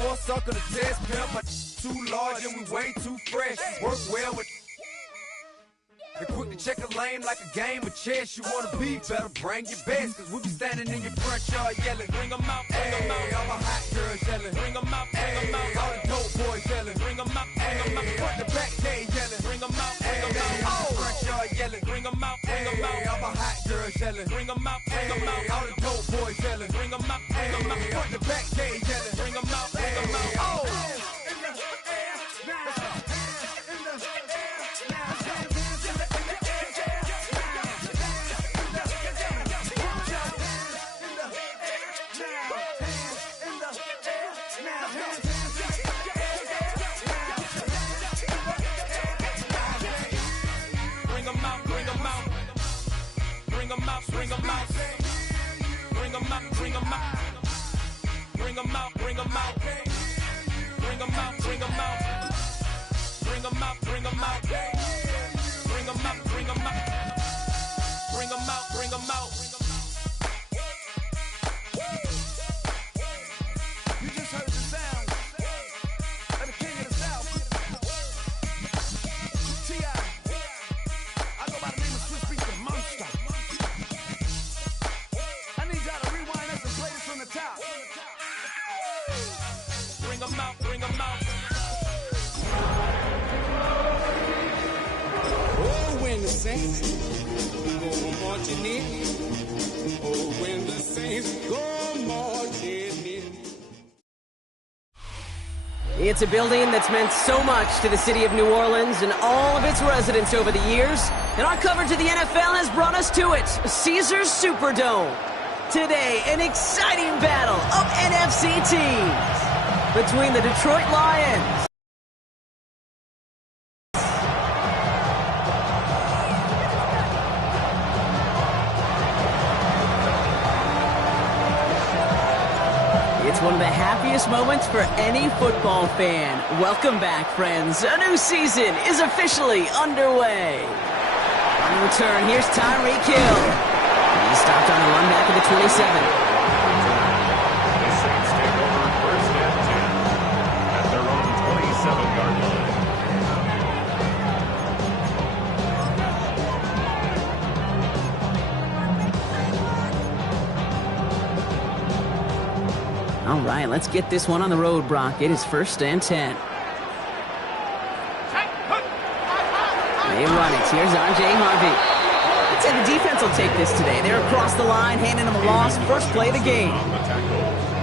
for a sucker to test pimp. My too large and we way too fresh. Work well with. They quick to check a lane like a game of chess. You wanna be better, bring your best. Cause we be standing in your front yard yelling. Bring them out, bring them out. All my hot girls yelling. Bring them out, bring them out. All the dope boys yelling. Bring them out, bring them out. Front the back cage yelling. Bring them out, bring them out. Oh, front yard yelling. Bring them out, bring them out. All my hot girls yelling. Bring them out, bring them out. All the dope boys yelling. Bring them out, bring them out. Front the back cage yelling. Bring them out, bring them out. Oh. Bring them out, bring them out, bring them out, bring them out, bring them out, bring them out, bring them out, bring them out, bring them out, bring them out, bring them out, bring them out, bring them out. You just heard the sound of the king of the South, T.I. I go by the name of Swiss Beats the Monster. Bring them out, bring them out. Oh, when the saints go marching in. Oh, when the saints go marching in. It's a building that's meant so much to the city of New Orleans and all of its residents over the years. And our coverage of the NFL has brought us to it, Caesars Superdome. Today, an exciting battle of NFC teams between the Detroit Lions It's one of the happiest moments for any football fan. Welcome back, friends. A new season is officially underway. On return, here's Tyreek Hill. He stopped on the run back at the 27. The Saints take over first and 10 at their own 27-yard line. All right, let's get this one on the road, Brock. It is first and 10. They run it. Here's R.J. Harvey. I'd say the defense will take this today. They're across the line, handing them a loss. First play of the game.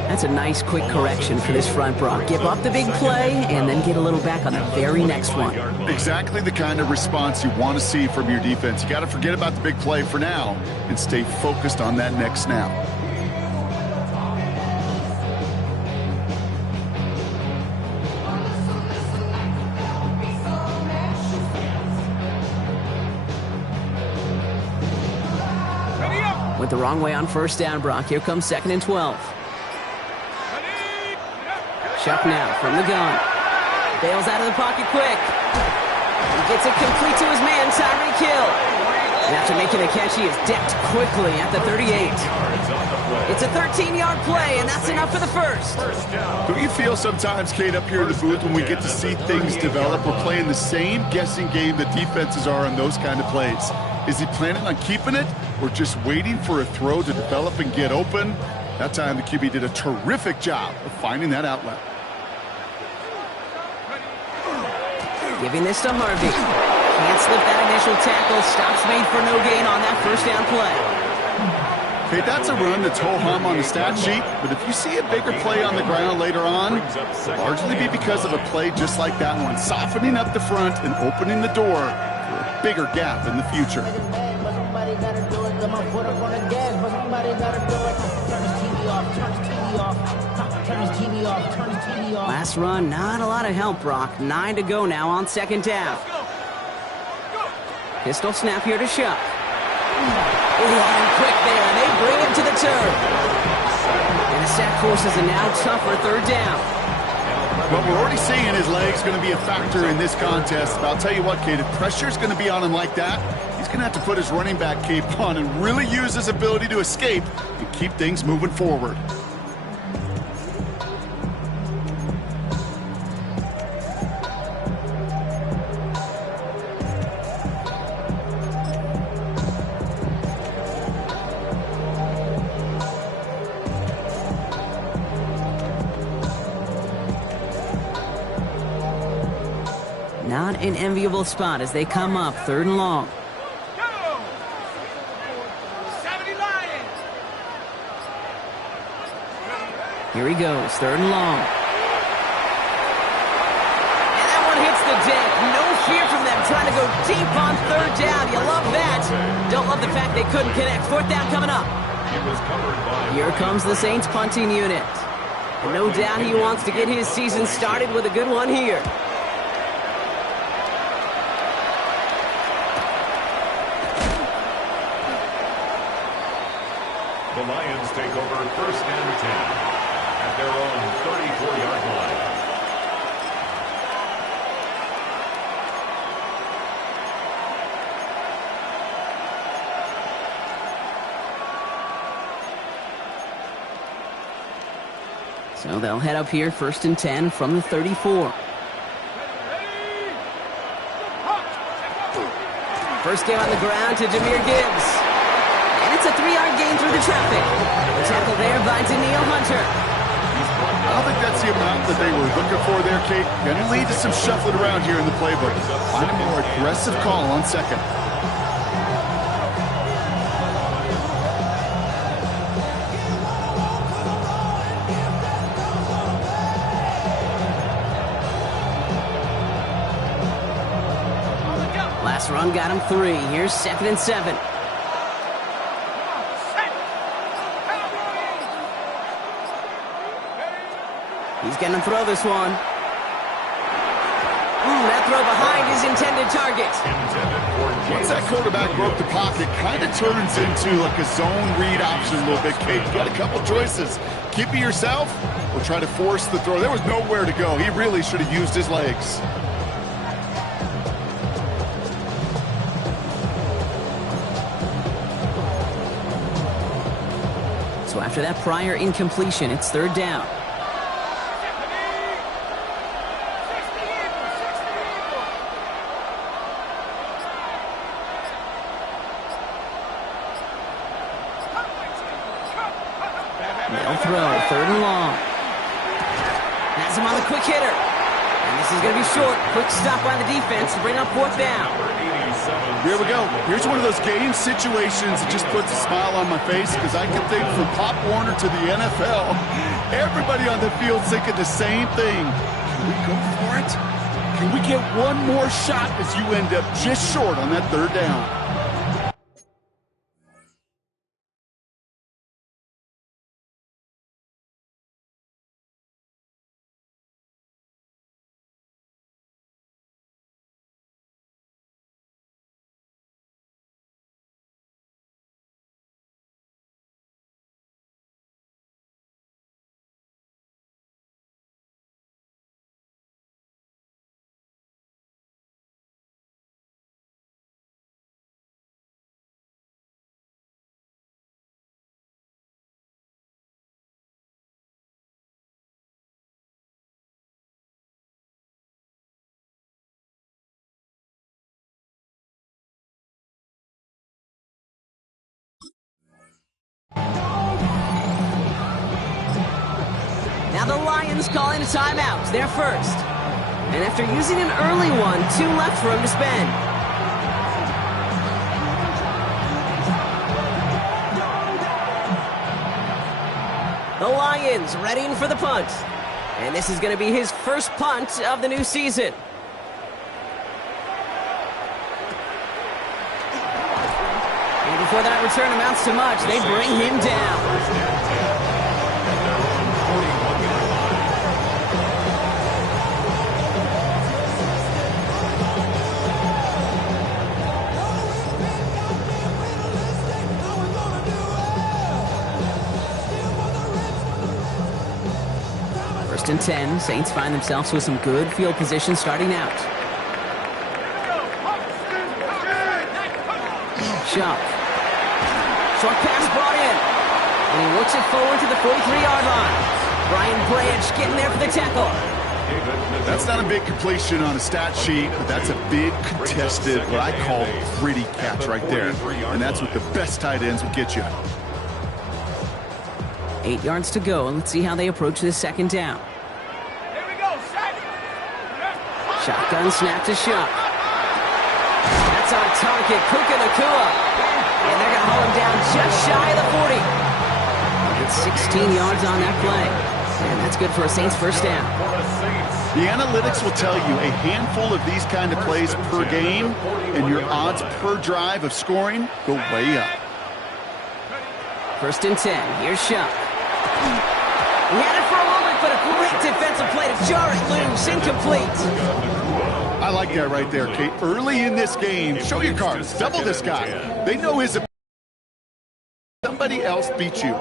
That's a nice, quick correction for this front, Brock. Give up the big play and then get a little back on the very next one. Exactly the kind of response you want to see from your defense. You got to forget about the big play for now and stay focused on that next snap. Went the wrong way on first down, Brock. Here comes second and 12. Chuck now from the gun. Bails out of the pocket quick. He gets it complete to his man, Tyreek Hill. And after making the catch, he is decked quickly at the 38. It's a 13-yard play, and that's enough for the first. Don't you feel sometimes, Kate, up here in the booth when we get to see things develop, we're playing the same guessing game that defenses are on those kind of plays? Is he planning on keeping it or just waiting for a throw to develop and get open? That time the QB did a terrific job of finding that outlet. Giving this to Harvey. Can't slip that initial tackle. Stops made for no gain on that first down play. Okay, that's a run that's ho-hum on the stat sheet, but if you see a bigger play on the ground later on, it'll largely be because of a play just like that one, softening up the front and opening the door for a bigger gap in the future. Last run, not a lot of help, Brock. 9 to go now on second down. Pistol snap here to Shuck. Line quick there, and they bring him to the turf. And the sack forces a now tougher third down. What we're already seeing his legs going to be a factor in this contest. But I'll tell you what, Kate, if pressure's going to be on him like that, he's going to have to put his running back cape on and really use his ability to escape and keep things moving forward. not an enviable spot as they come up 3rd and long. Here he goes, 3rd and long. And that one hits the deck. No fear from them trying to go deep on 3rd down. You love that. Don't love the fact they couldn't connect. 4th down coming up. Here comes the Saints punting unit. And no doubt he wants to get his season started with a good one here. The Lions take over 1st and 10 at their own 34-yard line. So they'll head up here 1st and 10 from the 34. First game on the ground to Jahmyr Gibbs. And it's a 3-yard gain through the traffic. The tackle there by Danielle Hunter. I don't think that's the amount that they were looking for there, Kate. Going to lead to some shuffling around here in the playbook. Find a more aggressive call on 2nd. Last run got him 3. Here's 2nd and 7. He's going to throw this one. That throw behind his intended target. Once that quarterback broke the pocket, kind of turns into like a zone read option a little bit, Kate. You got a couple choices. Keep it yourself or try to force the throw. There was nowhere to go. He really should have used his legs. So after that prior incompletion, it's 3rd down. They'll throw, 3rd and long. Has him on the quick hitter. And this is going to be short. Quick stop by the defense to bring up 4th down. Here we go. Here's one of those game situations that just puts a smile on my face because I can think from Pop Warner to the NFL, everybody on the field thinking the same thing. Can we go for it? Can we get one more shot as you end up just short on that 3rd down? Now the Lions calling a timeout. They're first. And after using an early one, 2 left for him to spend. The Lions readying for the punt. And this is going to be his first punt of the new season. And before that return amounts to much, they bring him down. First and 10, Saints find themselves with some good field position starting out. Shuck. Short pass brought in. And he works it forward to the 43-yard line. Brian Branch getting there for the tackle. That's not a big completion on a stat sheet, but that's a big contested, what I call gritty catch right there. And that's what the best tight ends will get you. 8 yards to go, and let's see how they approach this 2nd down. Shotgun snap to Shuck. That's on target, Puka Nacua. And they're going to haul him down just shy of the 40. It's 16 yards on that play. And that's good for a Saints first down. The analytics will tell you a handful of these kind of plays per game, and your odds per drive of scoring go way up. 1st and 10. Here's Shuck. He had it for a moment, but a great defensive play to jar it loose. Incomplete. I like that right there, Kate. Early in this game, show your cards. Double this guy. They know his ability. Somebody else beat you.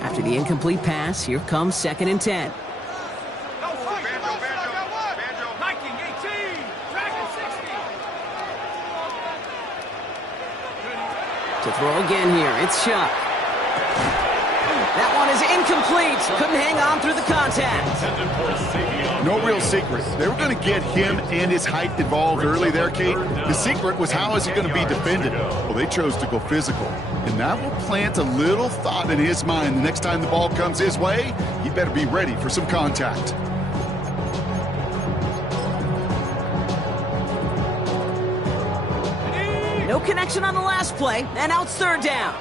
After the incomplete pass, here comes 2nd and 10. To throw again here, it's Shuck. That one is incomplete. Couldn't hang on through the contact. No real secret. They were going to get him and his height involved early there, Kate. The secret was how is he going to be defended? Well, they chose to go physical. And that will plant a little thought in his mind. The next time the ball comes his way, he better be ready for some contact. No connection on the last play, and now it's 3rd down.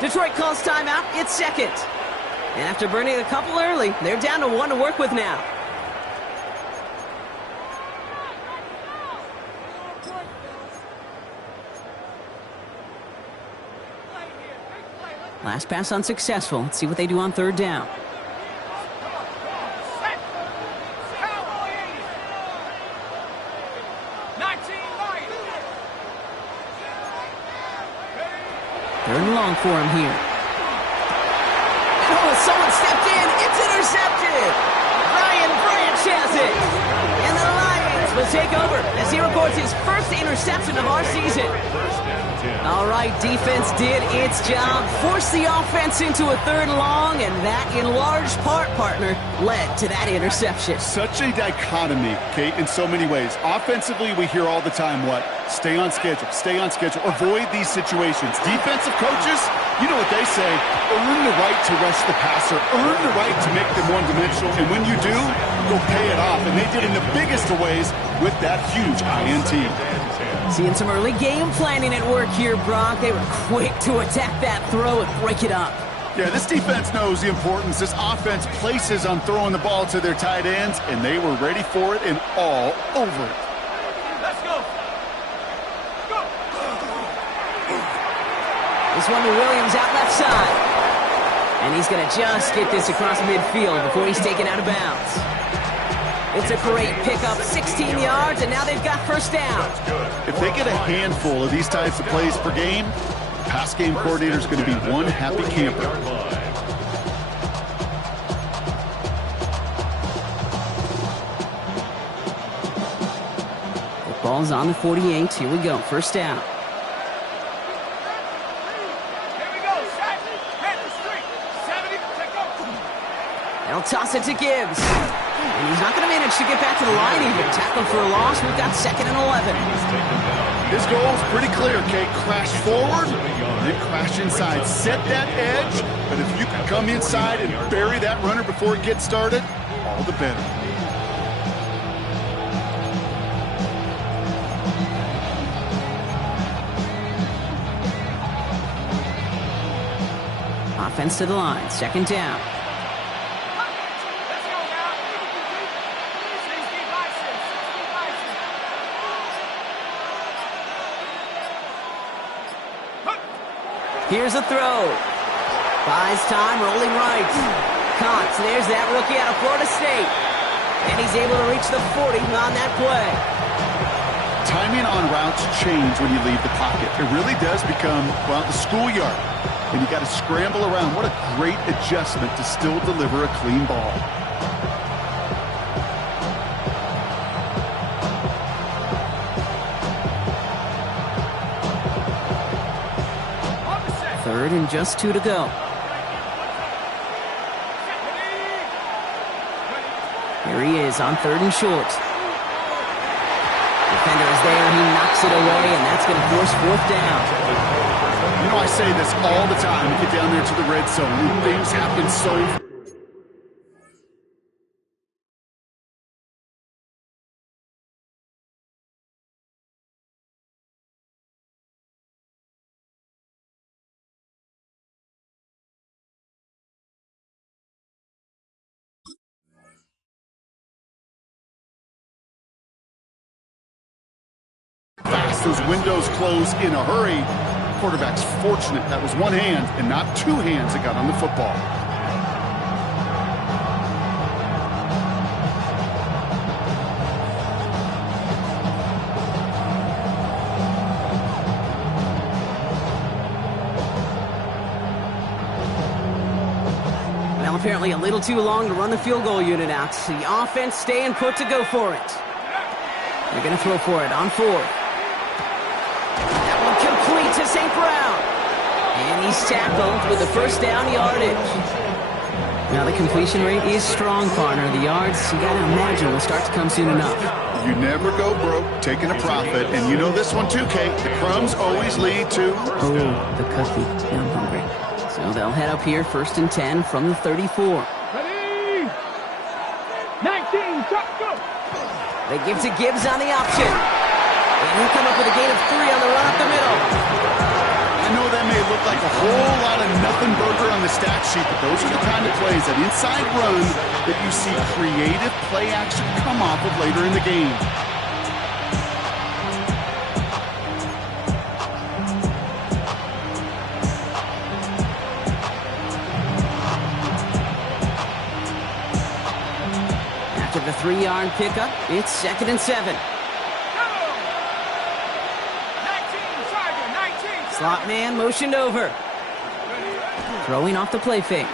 Detroit calls timeout. It's 2nd. And after burning a couple early, they're down to 1 to work with now. Last pass unsuccessful. Let's see what they do on 3rd down. Third and long for him here. Oh, someone stepped in. It's intercepted. Ryan Branch has it. And the Lions will take over as he records his first interception of our season. All right, defense did its job, forced the offense into a 3rd and long, and that, in large part, partner, led to that interception. Such a dichotomy, Kate, in so many ways. Offensively, we hear all the time what? Stay on schedule, avoid these situations. Defensive coaches, you know what they say, earn the right to rush the passer, earn the right to make them one-dimensional, and when you do, go pay it off. And they did in the biggest of ways with that huge INT. Seeing some early game planning at work here, Brock. They were quick to attack that throw and break it up. Yeah, this defense knows the importance this offense places on throwing the ball to their tight ends, and they were ready for it and all over it. Let's go. This one to Williams out left side. And he's going to just get this across midfield before he's taken out of bounds. It's a great pickup, 16 yards, and now they've got first down. If they get a handful of these types of plays per game, the pass game coordinator is going to be one happy camper. The ball's on the 48. Here we go, first down. They'll toss it to Gibbs. And he's not going to manage to get back to the line even. Tackle for a loss. We've got 2nd and 11. His goal is pretty clear, Kate. Crash forward, then crash inside. Set that edge, but if you can come inside and bury that runner before it gets started, all the better. Offense to the line. 2nd down. Here's a throw. Buys time, rolling right. Cox, there's that rookie out of Florida State. And he's able to reach the 40 on that play. Timing on routes change when you leave the pocket. It really does become, well, the schoolyard. And you got to scramble around. What a great adjustment to still deliver a clean ball. Third and just 2 to go. Here he is on 3rd and short. Defender is there. He knocks it away, and that's going to force 4th down. You know, I say this all the time. You get down there to the red zone, things happen so fast. Those windows close in a hurry. Quarterback's fortunate that was one hand and not 2 hands that got on the football. Well, apparently a little too long to run the field goal unit out. The offense staying put to go for it. They're going to throw for it on 4th. Complete to St. Brown. And he's tackled with the 1st down yardage. Now the completion rate is strong, partner. The yards, you got to imagine, will start to come soon enough. You never go broke taking a profit, and you know this one too, Kate. The crumbs always lead to... Oh, the cookie. Now I'm hungry. So they'll head up here, 1st and 10 from the 34. Ready? 19, go! They give to Gibbs on the option. And he'll come up with a gain of 3 on the run up the middle. I know that may look like a whole lot of nothing burger on the stat sheet, but those are the kind of plays, that inside run, that you see creative play action come off of later in the game. After the 3-yard pickup, it's 2nd and 7. Slot man motioned over. Throwing off the play fake. An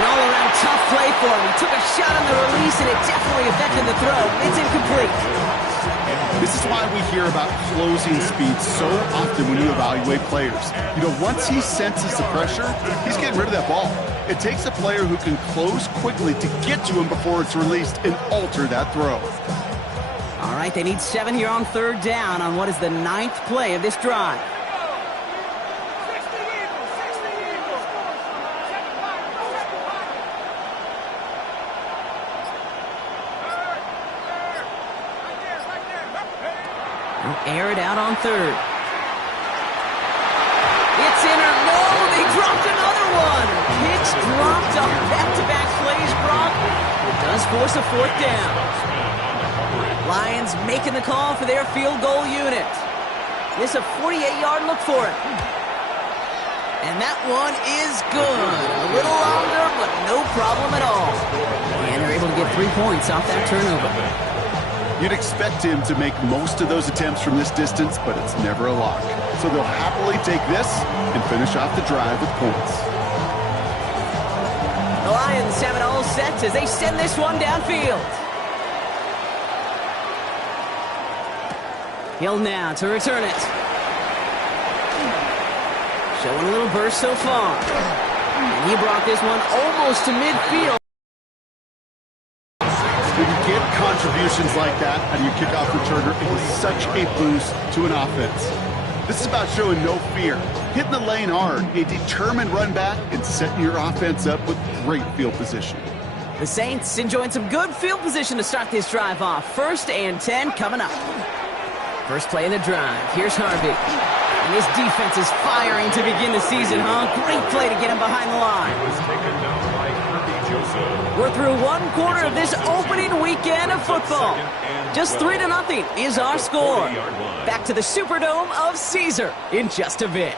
all-around tough play for him. He took a shot on the release, and it definitely affected the throw. It's incomplete. This is why we hear about closing speed so often when you evaluate players. You know, once he senses the pressure, he's getting rid of that ball. It takes a player who can close quickly to get to him before it's released and alter that throw. All right, they need 7 here on 3rd down on what is the 9th play of this drive. They'll air it out on 3rd. It's in or no, they dropped another one. Pitch dropped on back-to-back plays, Brock. It does force a 4th down. Lions making the call for their field goal unit. This a 48-yard look for it. And that one is good. A little longer, but no problem at all. And they're able to get 3 points off that turnover. You'd expect him to make most of those attempts from this distance, but it's never a lock. So they'll happily take this and finish off the drive with points. The Lions have it all set as they send this one downfield. Hill now to return it. Showing a little burst so far. And he brought this one almost to midfield. When you get contributions like that out of your kickoff returner, it is such a boost to an offense. This is about showing no fear, hitting the lane hard, a determined run back, and setting your offense up with great field position. The Saints enjoying some good field position to start this drive off. 1st and 10 coming up. First play of the drive. Here's Harvey. And this defense is firing to begin the season, huh? Great play to get him behind the line. was taken down by Kirby Joseph. We're through 1 quarter of this opening weekend of football. Just 3-0 is our score. Back to the Superdome of Caesar in just a bit.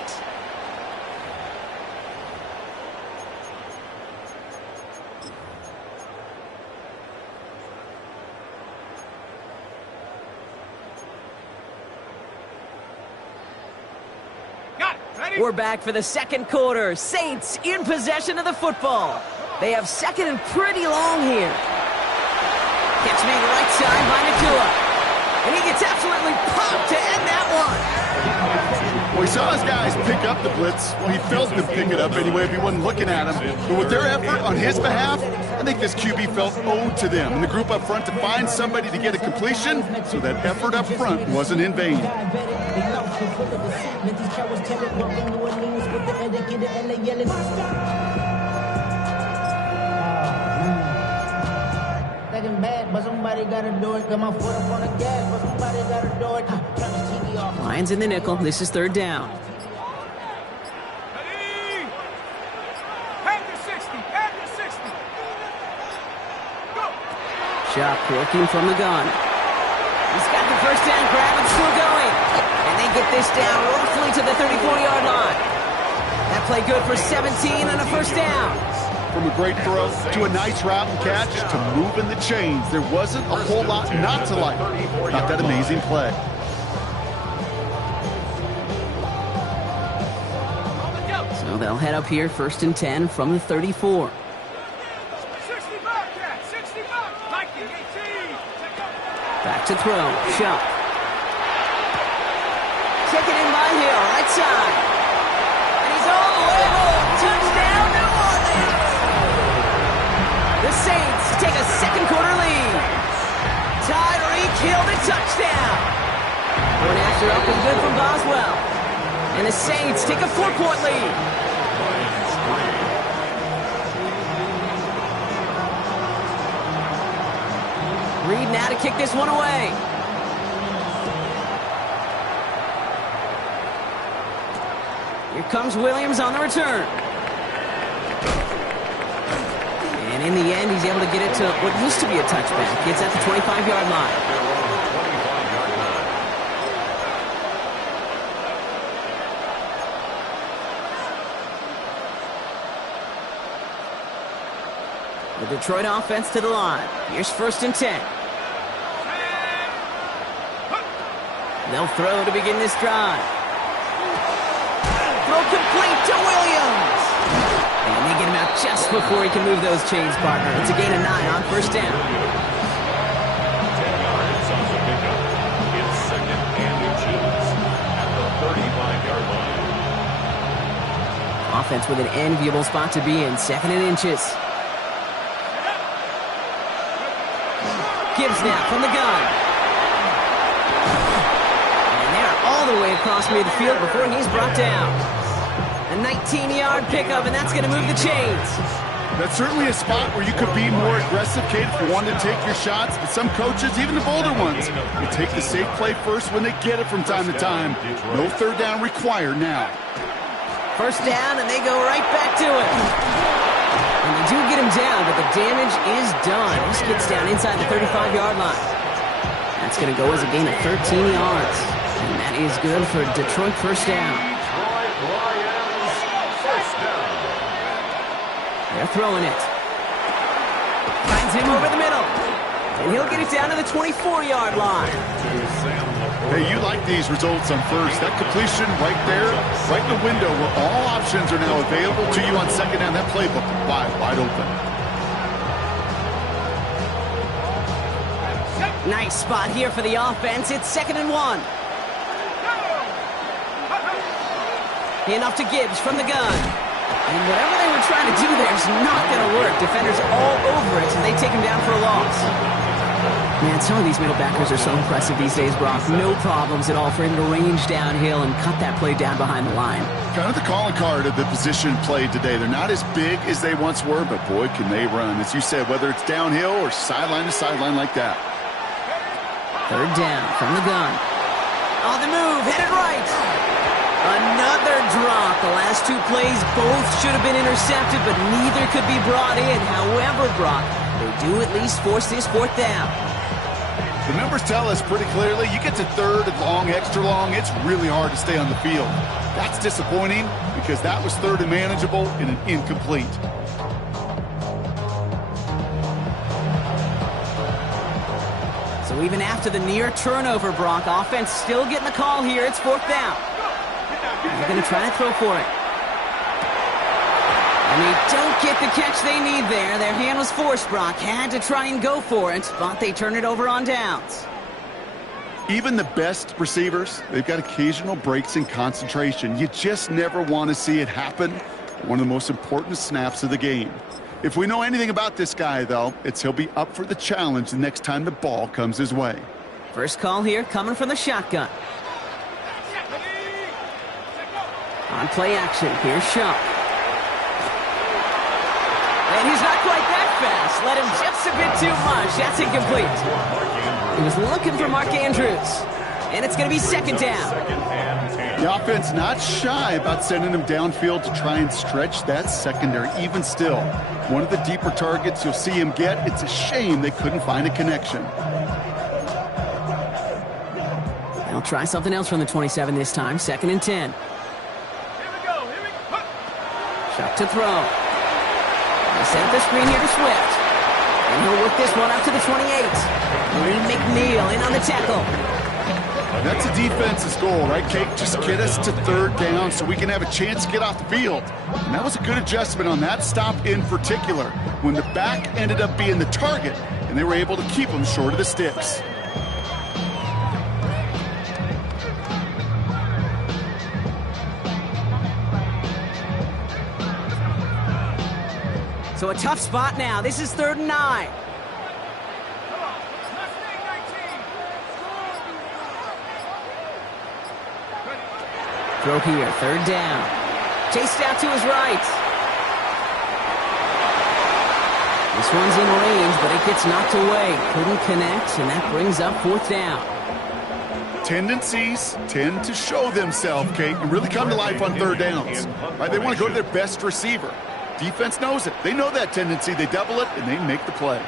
We're back for the 2nd quarter. Saints in possession of the football. They have 2nd and pretty long here. Catch me right side by Nakua. And he gets absolutely popped to end that one. Well, he saw his guys pick up the blitz. Well, he felt them pick it up anyway if he wasn't looking at him. But with their effort on his behalf, I think this QB felt owed to them and the group up front to find somebody to get a completion, so that effort up front wasn't in vain. Bad, but somebody gotta do it. Got my foot up on the gas, but somebody gotta do it. Turn this TV off. Lions in the nickel. This is 3rd down. Ready? Head to 60. Head to 60. Go. Shop working from the gun. He's got the first down grab and still going. And they get this down roughly to the 34-yard line. That play good for 17 and a first down. From a great throw to a nice route and catch to moving the chains, there wasn't a whole lot not to like about that amazing play. So they'll head up here 1st and 10 from the 34. 60 back, yeah. 60 back. Like it, 18. Back to throw. Shop. Taken in by Hill, right side. And he's all the way home. Touchdown, New Orleans! The Saints take a second quarter lead. Tyreek Hill to touchdown. Going after up and good from Boswell. And the Saints take a 4-point lead. Reed now to kick this one away. Here comes Williams on the return. And in the end, he's able to get it to what used to be a touchback. It's at the 25-yard line. The Detroit offense to the line. Here's 1st and 10. They'll throw to begin this drive. Throw complete to Williams. And they get him out just before he can move those chains, partner. It's a gain of 9 on 1st down. 10 yards on the pickup. It's 2nd and inches at the 35-yard line. Offense with an enviable spot to be in. 2nd and inches. Gibbs now from the gun. And they're all the way across midfield before he's brought down. A 19-yard pickup, and that's going to move the chains. That's certainly a spot where you could be more aggressive, Kate, if you wanted to take your shots. But some coaches, even the bolder ones, they take the safe play first when they get it from time to time. No 3rd down required now. 1st down, and they go right back to it. And they do get him down, but the damage is done. This gets down inside the 35-yard line. That's going to go as a gain of 13 yards. And that is good for Detroit 1st down. They're throwing it. Finds him over the middle. And he'll get it down to the 24-yard line. Hey, you like these results on 1st. That completion right there, right in the window where all options are now available to you on 2nd down. That playbook wide open. Nice spot here for the offense. It's 2nd and 1. Handoff to Gibbs from the gun. And whatever they were trying to do there is not going to work. Defenders all over it, and they take him down for a loss. Man, some of these middle backers are so impressive these days, Brock. No problems at all for him to range downhill and cut that play down behind the line. Kind of the calling card of the position played today. They're not as big as they once were, but boy, can they run. As you said, whether it's downhill or sideline to sideline like that. 3rd down from the gun. On the move, headed right. Another drop. The last 2 plays both should have been intercepted, but neither could be brought in. However, Brock, they do at least force this 4th down. The numbers tell us pretty clearly, you get to 3rd and long, extra long, it's really hard to stay on the field. That's disappointing because that was 3rd and manageable and an incomplete. So even after the near turnover, Brock, offense still getting the call here. It's 4th down. They're going to try to throw for it. And they don't get the catch they need there. Their hand was forced, Brock. Had to try and go for it, but they turn it over on downs. Even the best receivers, they've got occasional breaks in concentration. You just never want to see it happen. One of the most important snaps of the game. If we know anything about this guy, though, it's he'll be up for the challenge the next time the ball comes his way. First call here coming from the shotgun. On play action, here's Shaw. And he's not quite that fast. Let him just a bit too much. That's incomplete. He was looking for Mark Andrews. And it's going to be second down. The offense not shy about sending him downfield to try and stretch that secondary. Even still, one of the deeper targets you'll see him get. It's a shame they couldn't find a connection. They'll try something else from the 27 this time. Second and 10. Chuck to throw. They set up the screen here to Swift. And he'll work this one out to the 28. Lee McNeil in on the tackle. That's a defense's goal, right, Kate? Just get us to third down so we can have a chance to get off the field. And that was a good adjustment on that stop in particular, when the back ended up being the target, and they were able to keep him short of the sticks. So a tough spot now. This is 3rd and 9. Throw here, 3rd down. Chased out to his right. This one's in range, but it gets knocked away. Couldn't connect, and that brings up 4th down. Tendencies tend to show themselves, Kate, and really come to life on 3rd downs. Right? They want to go to their best receiver. Defense knows it. They know that tendency. They double it, and they make the play.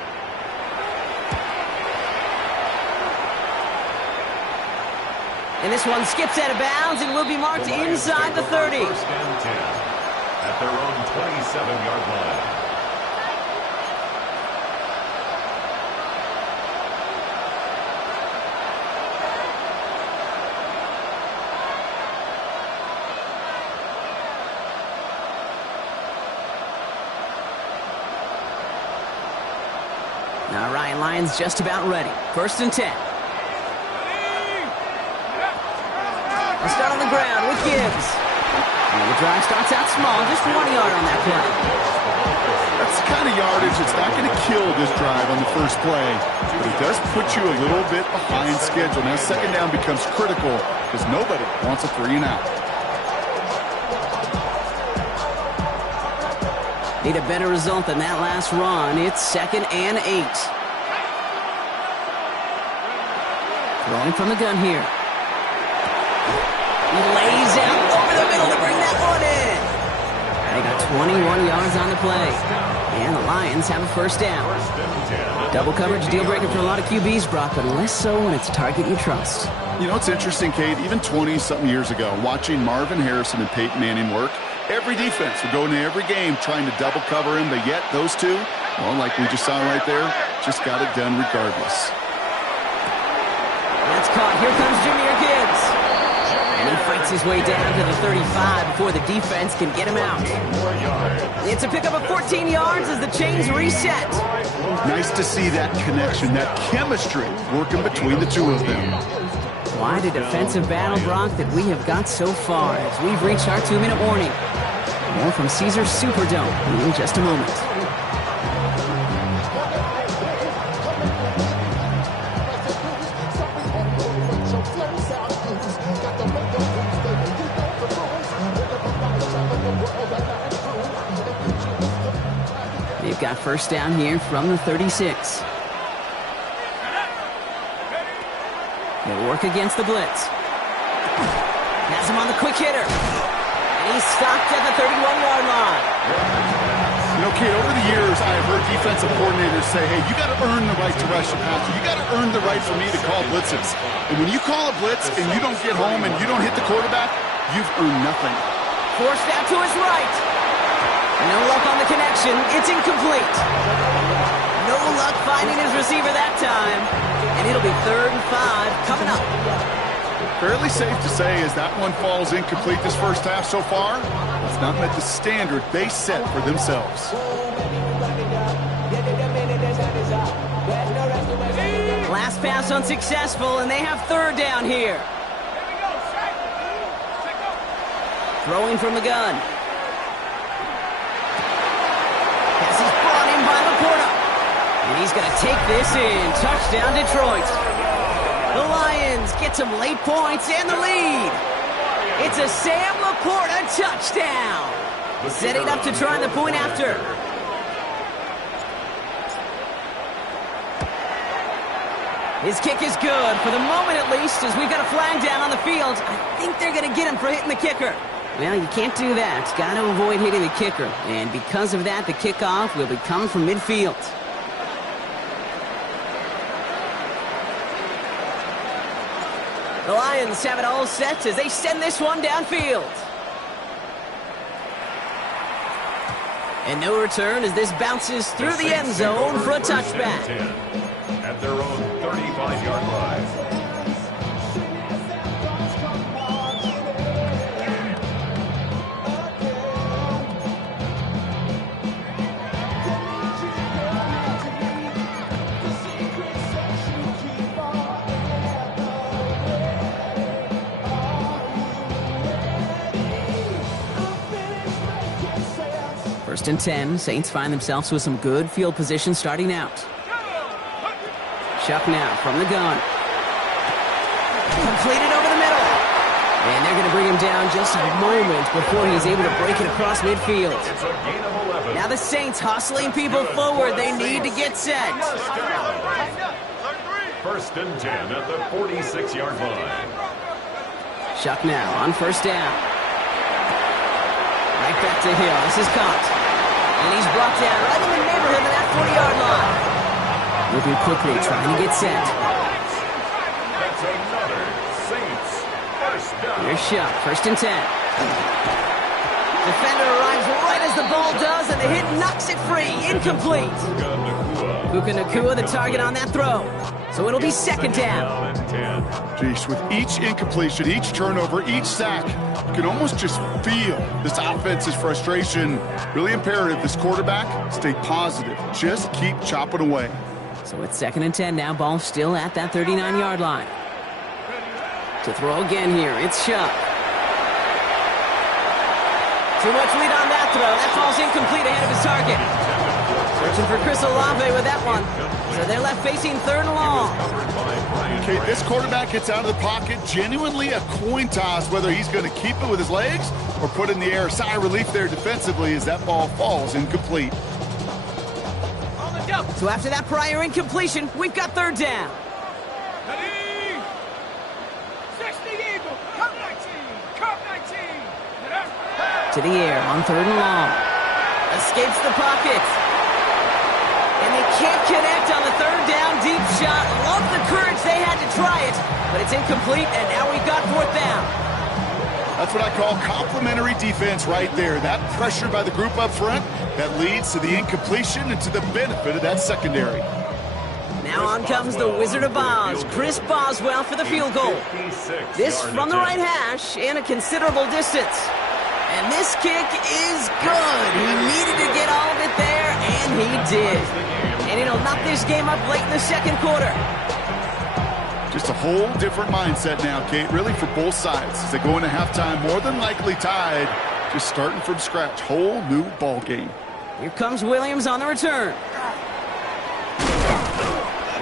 And this one skips out of bounds and will be marked inside the 30. First and 10 at their own 27-yard line. All right, Lions just about ready. 1st and 10. They start on the ground with Gibbs. And the drive starts out small, just 1 yard on that play. That's the kind of yardage that's not going to kill this drive on the first play, but it does put you a little bit behind schedule. Now, second down becomes critical because nobody wants a 3-and-out. Need a better result than that last run. It's 2nd and 8. Throwing from the gun here. He lays out over the middle to bring that one in. They got 21 yards on the play. And the Lions have a 1st down. Double coverage deal breaker for a lot of QBs, Brock, but less so when it's target you trust. You know, it's interesting, Kate, even 20-something years ago, watching Marvin Harrison and Peyton Manning work, every defense would go into every game trying to double cover him, but yet those two, well, like we just saw right there, just got it done regardless. That's caught. Here comes Jahmyr Gibbs. And he fights his way down to the 35 before the defense can get him out. It's a pickup of 14 yards as the chains reset. Nice to see that connection, that chemistry working between the two of them. Quite a defensive battle, Brock, that we have got so far as we've reached our 2-minute warning. More from Caesars Superdome in just a moment. They've got 1st down here from the 36. They'll work against the blitz. Has him on the quick hitter. And he's stopped at the 31-yard line. You know, Kate, over the years, I've heard defensive coordinators say, hey, you got to earn the right to rush the passer. You got to earn the right for me to call blitzes. And when you call a blitz and you don't get home and you don't hit the quarterback, you've earned nothing. Forced out to his right. No luck on the connection. It's incomplete. No luck finding his receiver that time. And it'll be 3rd and 5 coming up. Fairly safe to say as that one falls incomplete this first half so far, it's not met the standard they set for themselves. Last pass unsuccessful, and they have third down here. Throwing from the gun. Pass is brought in by Laporta. And he's going to take this in. Touchdown, Detroit. The Lions get some late points and the lead. It's a Sam Laporta touchdown. Setting up to try the point after. His kick is good, for the moment at least, as we've got a flag down on the field. I think they're going to get him for hitting the kicker. Well, you can't do that. Got to avoid hitting the kicker. And because of that, the kickoff will be coming from midfield. The Lions have it all set as they send this one downfield. And no return as this bounces through the end zone for a touchback. At their own 35-yard line. First and 10, Saints find themselves with some good field position starting out. Chuck now from the gun. Completed over the middle. And they're going to bring him down just a moment before he's able to break it across midfield. It's a gain of 11. Now the Saints hustling people forward. They need to get set. First and 10 at the 46-yard line. Chuck now on first down. Right back to Hill. This is caught. And he's brought down right in the neighborhood of that 40-yard line. Moving quickly, trying to get set. That's another Saints first down. Here's Chuck, first and 10. Defender arrives right as the ball does, and the hit knocks it free. Incomplete. Puka Nacua, the target on that throw. So it'll be second down. Jeez, with each incompletion, each turnover, each sack, you can almost just feel this offense's frustration. Really imperative this quarterback stay positive. Just keep chopping away. So it's second and 10 now. Ball still at that 39-yard line. To throw again here, it's Chuck. Too much lead on that throw. That fall's incomplete ahead of his target. Searching for Chris Olave with that one. So they're left facing third and long. Okay, this quarterback gets out of the pocket. Genuinely a coin toss whether he's going to keep it with his legs or put it in the air. Sigh of relief there defensively as that ball falls incomplete. So after that prior incompletion, we've got third down. To the air on third and long. Escapes the pocket. And they can't connect on the third down deep shot. Love the courage they had to try it, but it's incomplete, and now we've got fourth down. That's what I call complimentary defense right there. That pressure by the group up front that leads to the incompletion and to the benefit of that secondary. Now on comes the Wizard of Oz, Chris Boswell for the field goal. This from the right hash and a considerable distance. And this kick is good. He needed to get all of it there, and he did. And it'll knock this game up late in the second quarter. Just a whole different mindset now, Kate, really for both sides. As they go into halftime, more than likely tied, just starting from scratch. Whole new ball game. Here comes Williams on the return.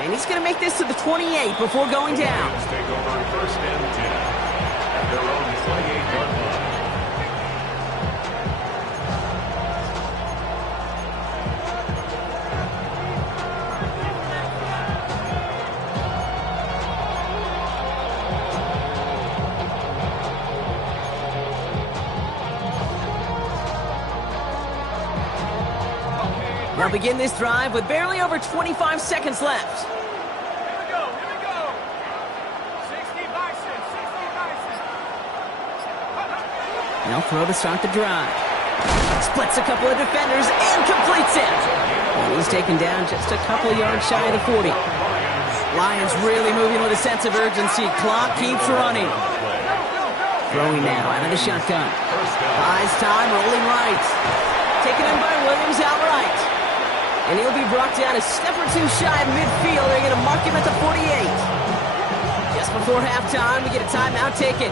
And he's going to make this to the 28 before going down. Take over first and 10 at their own 28-yard line. They'll begin this drive with barely over 25 seconds left. Here we go. 60 bison. They'll throw to start the drive. Splits a couple of defenders and completes it. And he's taken down just a couple yards shy of the 40. Lions really moving with a sense of urgency. Clock keeps running. Throwing now out of the shotgun. Buys time, rolling right. Taken in by Williams outright. And he'll be brought down a step or two shy of midfield. They're going to mark him at the 48. Just before halftime, we get a timeout taken.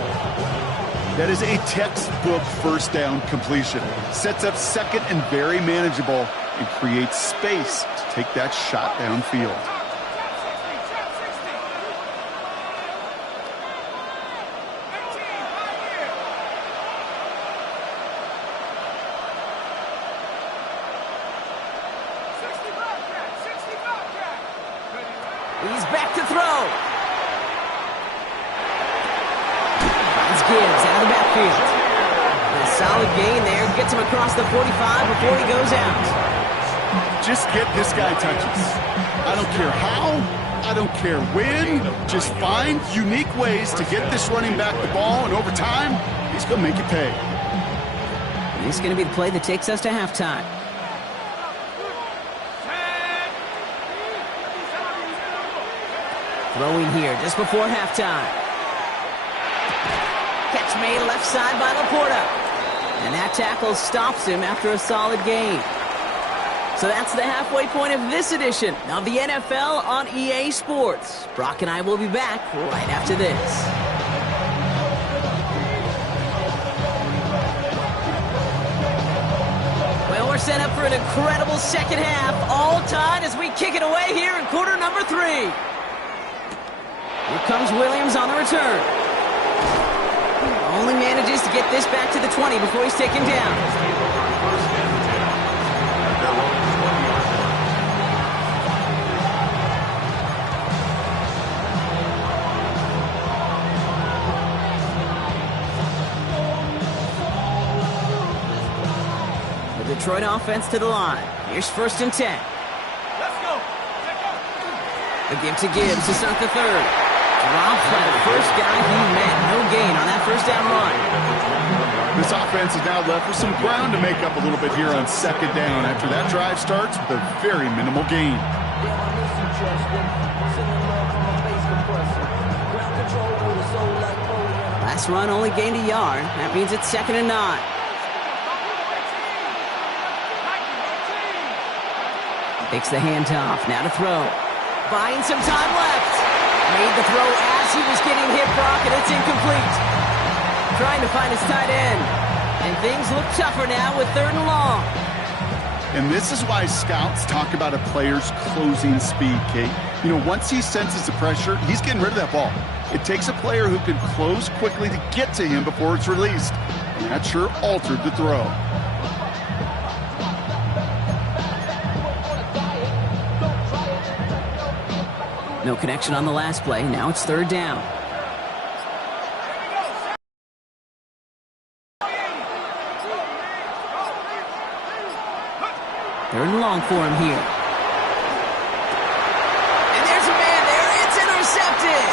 That is a textbook first down completion. Sets up second and very manageable and creates space to take that shot downfield. He's back to throw. Finds Gibbs out of the backfield. And a solid gain there. Gets him across the 45 before he goes out. Just get this guy touches. I don't care how, I don't care when. Just find unique ways to get this running back the ball, and over time, he's going to make it pay. And this is going to be the play that takes us to halftime. Throwing here just before halftime. Catch made left side by Laporta. And that tackle stops him after a solid gain. So that's the halfway point of this edition of the NFL on EA Sports. Brock and I will be back right after this. Well, we're set up for an incredible second half. All tied as we kick it away here in quarter number 3. Here comes Williams on the return. Only manages to get this back to the 20 before he's taken down. The Detroit offense to the line. Here's 1st and 10. Let's go. The give to Gibbs to start the third. Drops by the first guy he met. No gain on that first down run. This offense is now left with some ground to make up a little bit here on second down after that drive starts with a very minimal gain. Last run only gained a yard. That means it's 2nd and 9. Takes the handoff. Now to throw. Buying some time left. Made the throw as he was getting hit, Brock, and it's incomplete. Trying to find his tight end. And things look tougher now with 3rd and long. And this is why scouts talk about a player's closing speed, Kate. You know, once he senses the pressure, he's getting rid of that ball. It takes a player who can close quickly to get to him before it's released. And that sure altered the throw. No connection on the last play. Now it's 3rd down. Third and long for him here. And there's a man there. It's intercepted.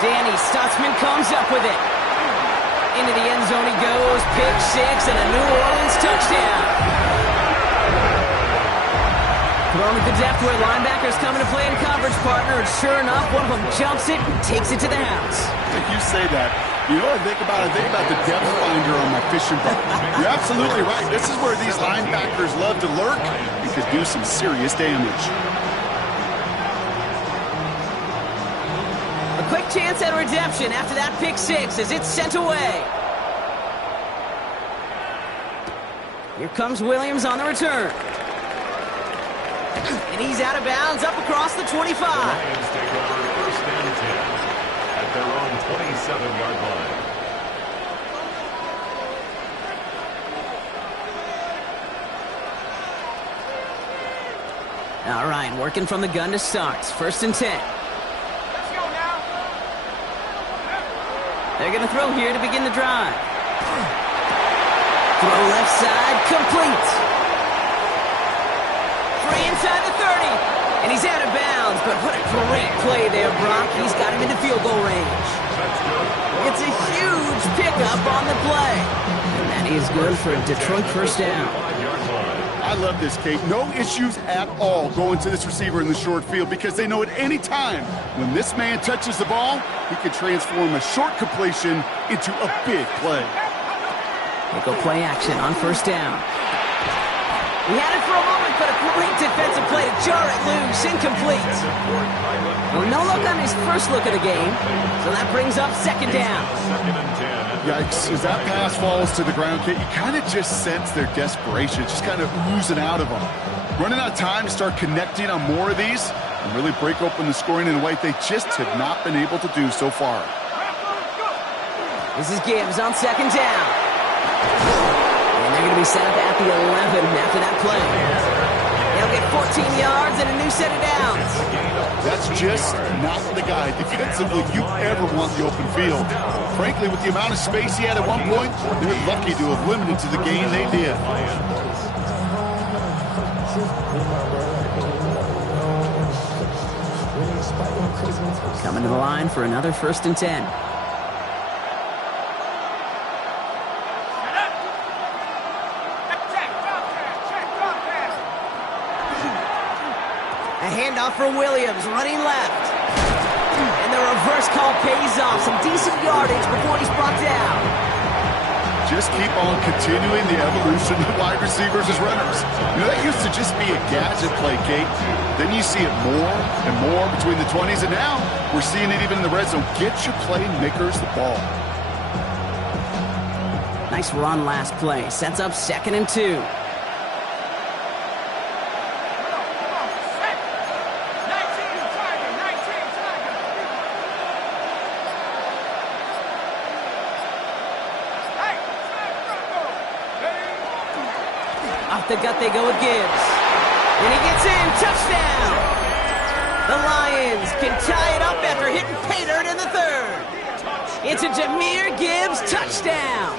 Danny Stutzman comes up with it. Into the end zone he goes. Pick 6 and a New Orleans touchdown. Throwing with the depth where linebackers come into play in coverage, partner, and sure enough, one of them jumps it and takes it to the house. If you say that, you know what I think about? I think about the depth finder on my fishing boat. You're absolutely right. This is where these linebackers love to lurk and could do some serious damage. A quick chance at redemption after that pick 6 as it's sent away. Here comes Williams on the return. And he's out of bounds up across the 25. The Lions take over 1st and 10 at their own 27-yard line. All right, working from the gun to start. 1st and 10. Let's go now. They're going to throw here to begin the drive. Throw left side, complete. Free inside the 30. And he's out of bounds, but what a great play there, Brock. He's got him into field goal range. It's a huge pickup on the play. And that is good for a Detroit 1st down. I love this, Kate. No issues at all going to this receiver in the short field because they know at any time when this man touches the ball, he can transform a short completion into a big play. They go play action on 1st down. He had it for a moment, but a great defensive play to jar it loose. Incomplete. Well, no look on his first look of the game, so that brings up second down. Yikes, as that pass falls to the ground, Kate, you kind of just sense their desperation. It's just kind of oozing out of them. Running out of time to start connecting on more of these and really break open the scoring in a way they just have not been able to do so far. This is Gibbs on second down. And they're going to be set up at the 11 after that play. They'll get 14 yards and a new set of downs. That's just not the guy defensively you ever want the open field. Frankly, with the amount of space he had at one point, they're lucky to have limited to the gain they did. Coming to the line for another 1st and 10. A handoff for Williams, running left. And the reverse call pays off. Some decent yardage before he's brought down. Just keep on continuing the evolution of wide receivers as runners. You know, that used to just be a gadget play, Kate. Then you see it more and more between the 20s, and now we're seeing it even in the red zone. Get your playmakers the ball. Nice run last play. Sets up 2nd and 2. Off the gut they go with Gibbs. And he gets in. Touchdown! The Lions can tie it up after hitting pay dirt in the 3rd. It's a Jahmyr Gibbs touchdown.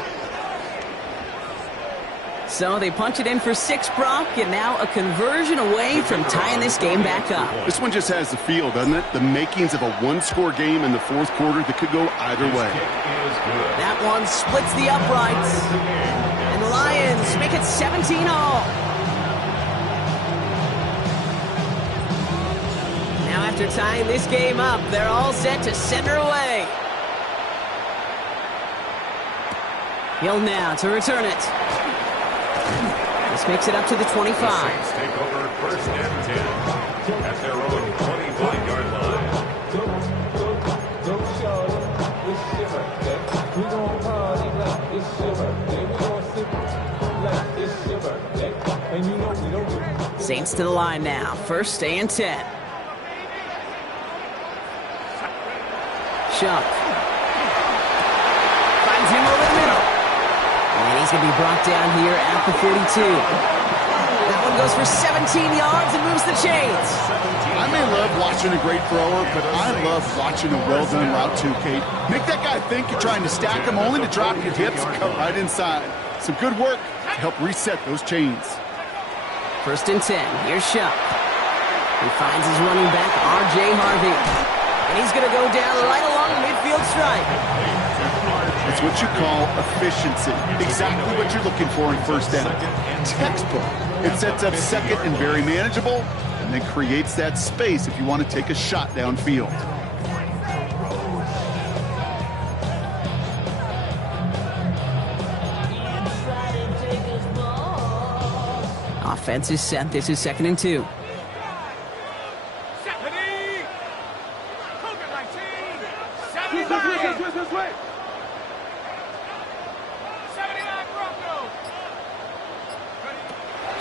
So they punch it in for 6, Brock, and now a conversion away from tying this game back up. This one just has the feel, doesn't it? The makings of a one-score game in the 4th quarter that could go either way. That one splits the uprights. And the Lions make it 17-all. Now after tying this game up, they're all set to send her away. Hill now to return it. This makes it up to the 25. Saints take over 1st and 10 at their own 25-yard line. Saints to the line now. 1st and 10. Shuck. Finds him over the middle. And he's going to be brought down here at the 42. That one goes for 17 yards and moves the chains. I may love watching a great thrower, but I love watching a well-done route too, Kate. Make that guy think you're trying to stack him only to drop your hips and cut right inside. Some good work to help reset those chains. 1st and 10. Here's Shuck. He finds his running back, R.J. Harvey. And he's going to go down right along the midfield stripe. It's what you call efficiency. Exactly what you're looking for in 1st down. Textbook. It sets up 2nd and very manageable, and then creates that space if you want to take a shot downfield. Offense is set. This is 2nd and 2.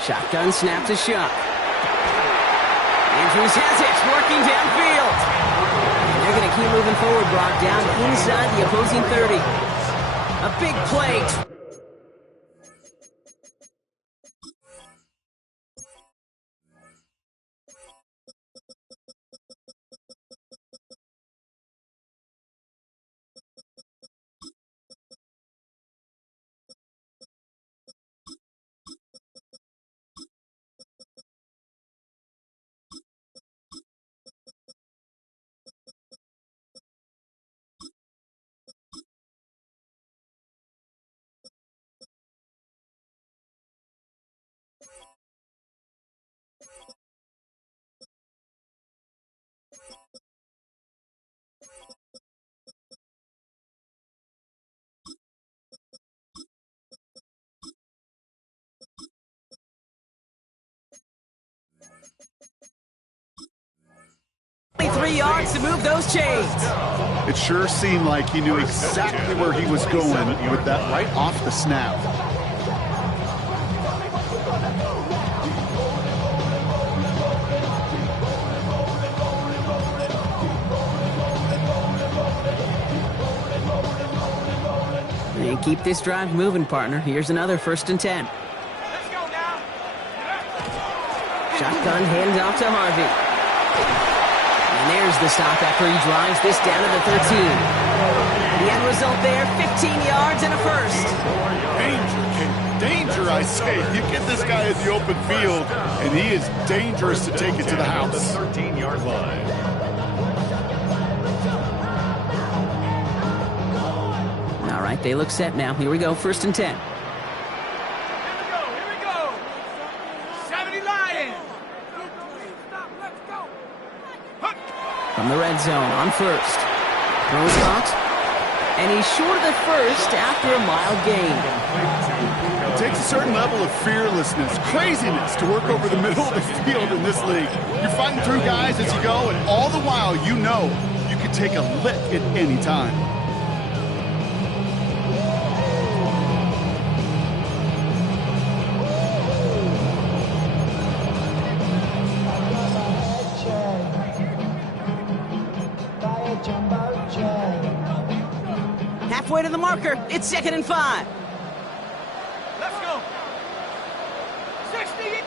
Shotgun snap to Shuck. Andrews has it, working downfield. And they're going to keep moving forward, Brock, down inside the opposing 30. A big play. 3 yards to move those chains. It sure seemed like he knew exactly where he was going with that right off the snap. And keep this drive moving, partner. Here's another 1st and 10. Let's go now. Shotgun hands off to Harvey. And there's the stop after he drives this down to the 13. The end result there, 15 yards and a first. Danger, kid. Danger, I say. You get this guy in the open field, and he is dangerous to take it to the house. 13-yard line. All right, they look set now. Here we go, 1st and 10. Here we go. 70 Lions. Stop, let's go. From the red zone on 1st. Throws caught. And he's short of the first after a mild gain. It takes a certain level of fearlessness, craziness to work over the middle of the field in this league. You're fighting through guys as you go, and all the while you know you can take a lick at any time. Halfway to the marker. It's 2nd and 5. Let's go. 60.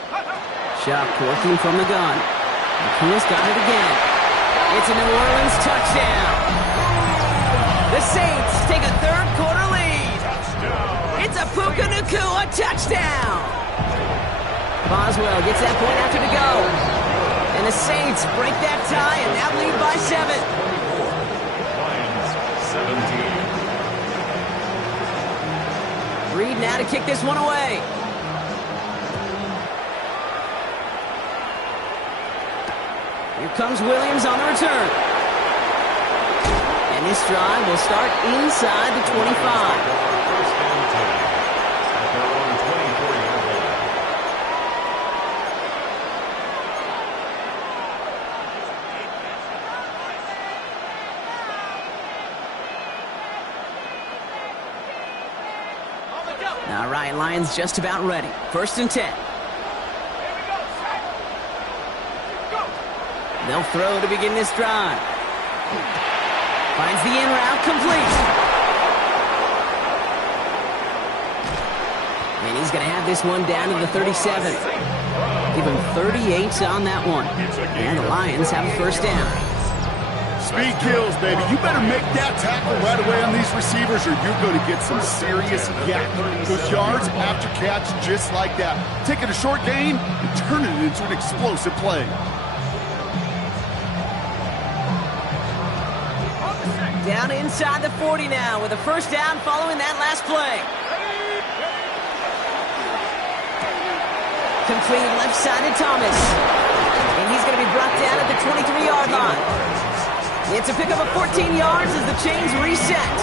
Shuck working from the gun. McCool's got it again. It's a New Orleans touchdown. The Saints take a 3rd quarter lead. It's a Puka Nacua touchdown. Boswell gets that point after to go. And the Saints break that tie and now lead by 7. Lions 17. Reed now to kick this one away. Here comes Williams on the return. And this drive will start inside the 25. 1st and 10. At their own 24-yard line. All right, Lions just about ready. 1st and 10. They'll throw to begin this drive. Finds the in route complete. And he's going to have this one down to the 37. Give him 38 on that one. And the Lions have a 1st down. Speed kills, baby. You better make that tackle right away on these receivers or you're going to get some serious yak. Those yards after catch just like that. Taking a short gain and turning it into an explosive play. Down inside the 40 now with a 1st down following that last play. Complete left-sided Thomas. And he's going to be brought down at the 23-yard line. It's a pickup of 14 yards as the chains reset.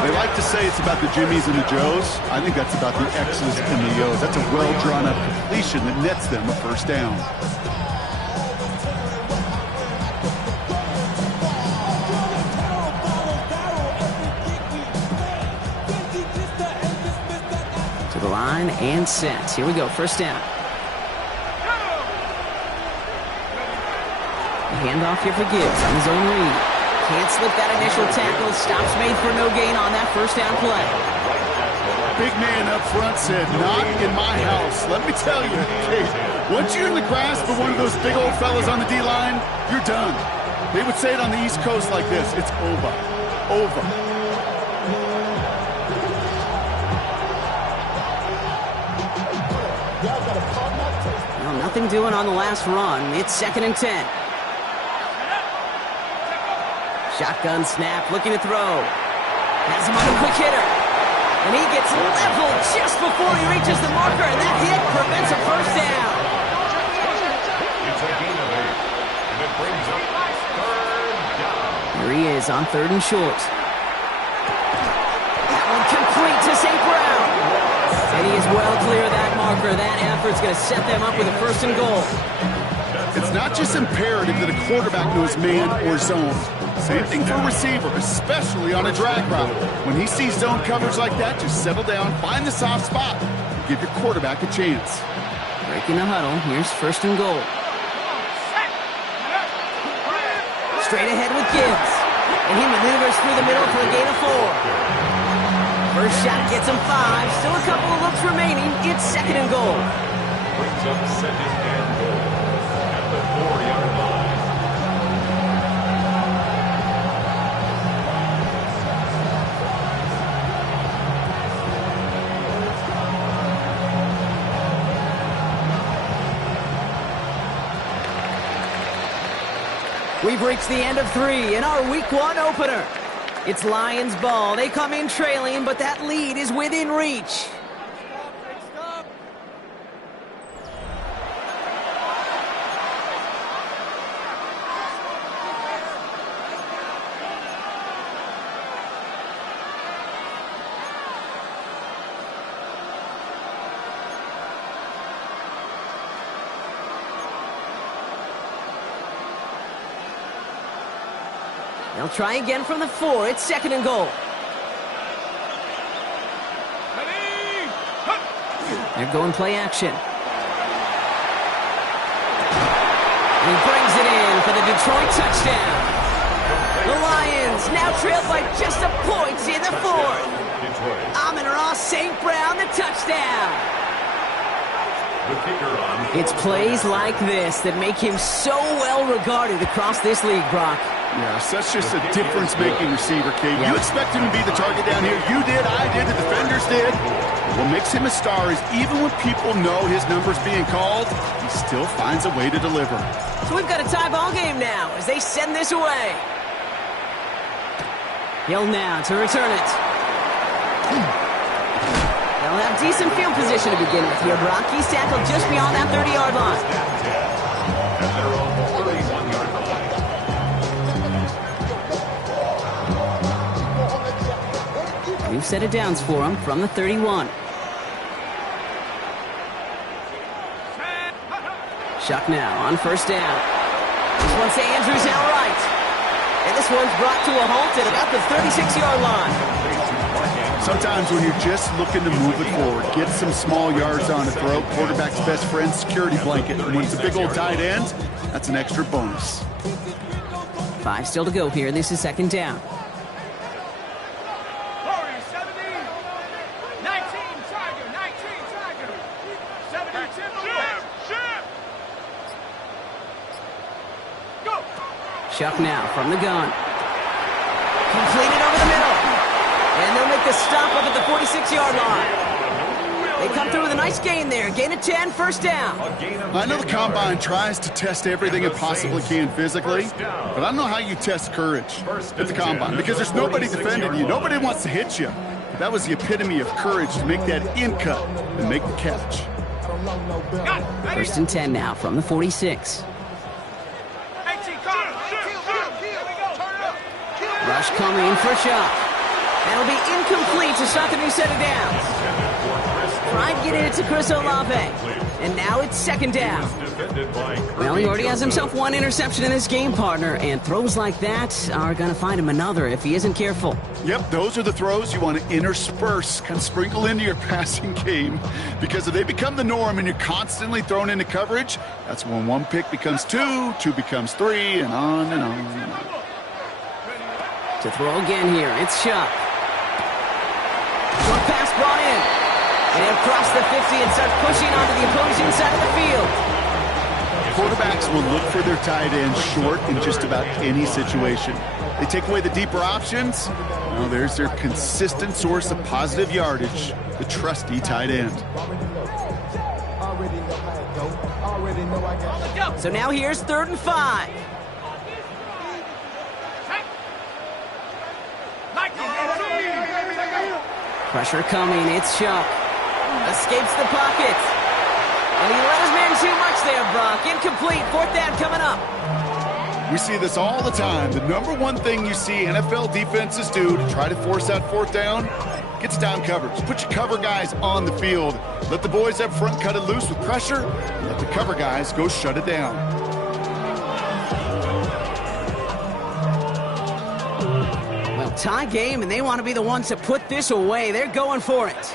They like to say it's about the Jimmies and the Joes. I think that's about the X's and the O's. That's a well-drawn-up completion that nets them a 1st down. To the line and set. Here we go, 1st down. Handoff here for Gibbs on his own read. Can't slip that initial tackle. Stops made for no gain on that 1st down play. Big man up front said, not in my house. Let me tell you, hey, once you're in the grasp of one of those big old fellas on the D-line, you're done. They would say it on the East Coast like this, it's over. Over. Well, nothing doing on the last run. It's 2nd and 10. Shotgun snap, looking to throw. Has him on a quick hitter. And he gets leveled just before he reaches the marker, and that hit prevents a 1st down. It's a gain of 8. And it brings up 3rd down. Here he is on 3rd and short. That one complete to St. Brown. And he is well clear of that marker. That effort's going to set them up with a 1st and goal. That's It's not just imperative that a quarterback knows man or zone. Same thing for a receiver, especially on a drag route. When he sees zone coverage like that, just settle down, find the soft spot, and give your quarterback a chance. Breaking the huddle, here's 1st and goal. Straight ahead with Gibbs. And he maneuvers through the middle for a gain of 4. First shot gets him 5. Still a couple of looks remaining. It's 2nd and goal. Brings up 2nd and goal at the 4-yard line. We've reached the end of 3 in our Week 1 opener. It's Lions ball. They come in trailing, but that lead is within reach. They'll try again from the 4. It's 2nd and goal. They're going play action. And he brings it in for the Detroit touchdown. The Lions now trailed by just a point in the 4th. Amon-Ra St. Brown, the touchdown. It's plays like this that make him so well regarded across this league, Brock. Yeah, such just a difference-making receiver, Kate. You expect him to be the target down here. You did, I did, the defenders did. What makes him a star is even when people know his number's being called, he still finds a way to deliver. So we've got a tie ball game now as they send this away. Hill now to return it. They'll have decent field position to begin with here, Brock. He's tackled just beyond that 30-yard line. At their own 31-yard line. New set of downs for him from the 31. Shuck now on 1st down. This one's to Andrews out right. And this one's brought to a halt at about the 36-yard line. Sometimes when you're just looking to move it forward, get some small yards on a throw, quarterback's best friend, security blanket. And when it's a big old tight end, that's an extra bonus. 5 still to go here. This is 2nd down. Shuck now from the gun. Completed over the middle. And they'll make the stop up at the 46-yard line. They come through with a nice gain there. Gain of 10, 1st down. I know the Combine tries to test everything it possibly can physically, but I don't know how you test courage at the Combine because there's nobody defending you. Nobody wants to hit you. But that was the epitome of courage to make that in cut and make the catch. 1st and 10 now from the 46. Rush coming for Chuck. That'll be incomplete to start the new set of downs. Tried getting it to Chris Olave. And now it's 2nd down. Well, he already has himself 1 interception in this game, partner. And throws like that are going to find him another if he isn't careful. Yep, those are the throws you want to intersperse, kind of sprinkle into your passing game. Because if they become the norm and you're constantly thrown into coverage, that's when 1 pick becomes 2, 2 becomes 3, and on and on and on. To throw again here, it's Shuck. Short pass brought in. And across the 50 and starts pushing onto the opposing side of the field. Quarterbacks will look for their tight end short in just about any situation. They take away the deeper options. Well, there's their consistent source of positive yardage, the trusty tight end. So now here's 3rd and 5. Pressure coming, it's Shuck. Escapes the pocket. And he let his man too much there, Brock. Incomplete, 4th down coming up. We see this all the time. The number 1 thing you see NFL defenses do to try to force that 4th down, gets down coverage. Put your cover guys on the field. Let the boys up front cut it loose with pressure. And let the cover guys go shut it down. tie game, and they want to be the ones to put this away. They're going for it.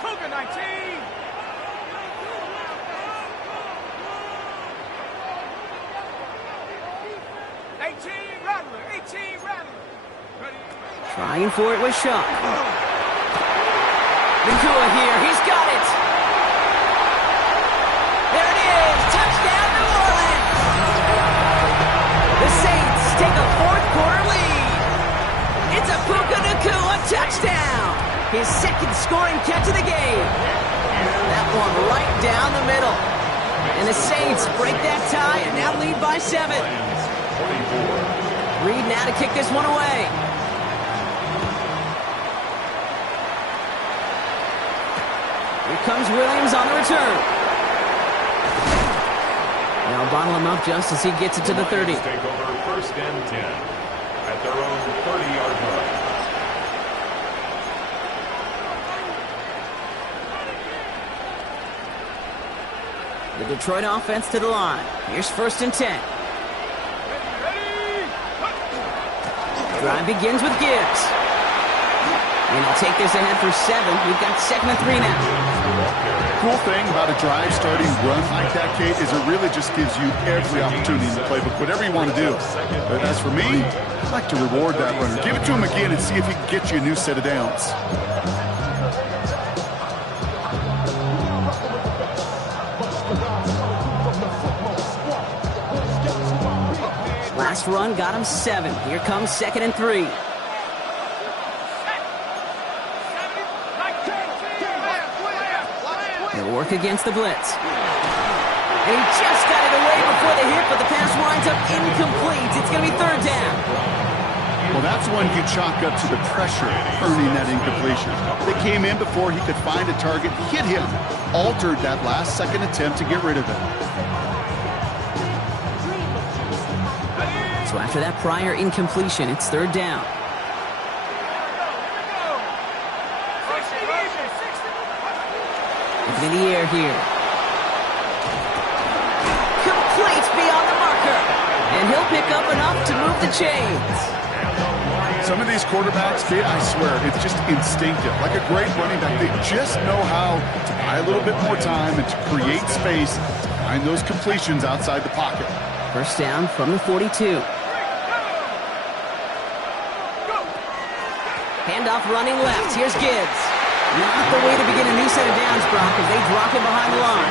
Cougar 19. 18 Rattler. 18 Rattler. Ready? Trying for it with Shaw. Nakua here. He's got it. There it is. Touchdown, New Orleans. The Saints take a fourth-quarter lead. It's a Puka Nakua touchdown. His second scoring catch of the game. That one right down the middle. And the Saints break that tie and now lead by 7. Reed now to kick this one away. Here comes Williams on the return. Now bottle him up just as he gets it to the 30. Take over first and 10 at their own 30-yard line. The Detroit offense to the line. Here's first and 10. Drive begins with Gibbs. And he'll take this ahead for 7. We've got 2nd and 3 now. Cool thing about a drive starting run like that, Kate, is it really just gives you every opportunity in the playbook, whatever you want to do. But as for me, I'd like to reward that runner. Give it to him again and see if he can get you a new set of downs. Last run got him 7. Here comes 2nd and 3. They'll work against the blitz. And he just got it away before the hit, but the pass winds up incomplete. It's going to be 3rd down. Well, that's one you chalk up to the pressure earning that incompletion. They came in before he could find a target, hit him, altered that last second attempt to get rid of it. So after that prior incompletion, it's 3rd down. Looking in the air here. Complete beyond the marker. And he'll pick up enough to move the chains. Some of these quarterbacks, Kate, I swear, it's just instinctive. Like a great running back, they just know how to buy a little bit more time and to create space to find those completions outside the pocket. First down from the 42. Handoff running left. Here's Gibbs. Not the way to begin a new set of downs, Brock, as they drop him behind the line.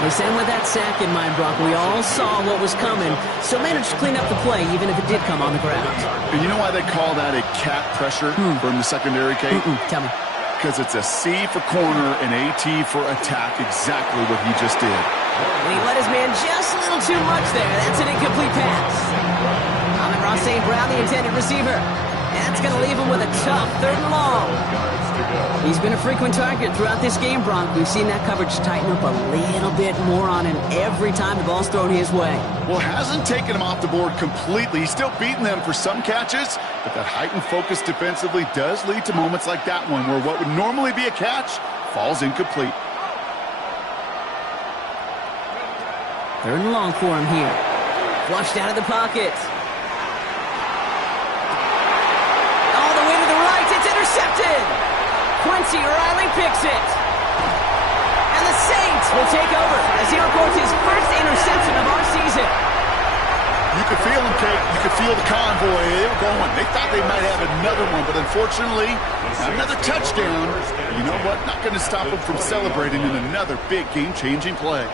They sent him with that sack in mind, Brock. We all saw what was coming, so managed to clean up the play, even if it did come on the ground. And you know why they call that a cat pressure from the secondary, Kate? Tell me. Because it's a C for corner and a T for attack, exactly what he just did. And he let his man just a little too much there. That's an incomplete pass. Amon-Ra St. Brown, the intended receiver. That's going to leave him with a tough 3rd and long. He's been a frequent target throughout this game, Bronk. We've seen that coverage tighten up a little bit more on him every time the ball's thrown his way. Well, hasn't taken him off the board completely. He's still beating them for some catches, but that heightened focus defensively does lead to moments like that one where what would normally be a catch falls incomplete. 3rd and long for him here. Flushed out of the pocket. All the way to the right. It's intercepted. Quincy Riley picks it. And the Saints will take over as he reports his first interception of our season. You could feel them, Kate. You could feel the convoy. They were going. They thought they might have another one, but unfortunately, another touchdown. You know what? Not going to stop them from celebrating in another big game-changing play.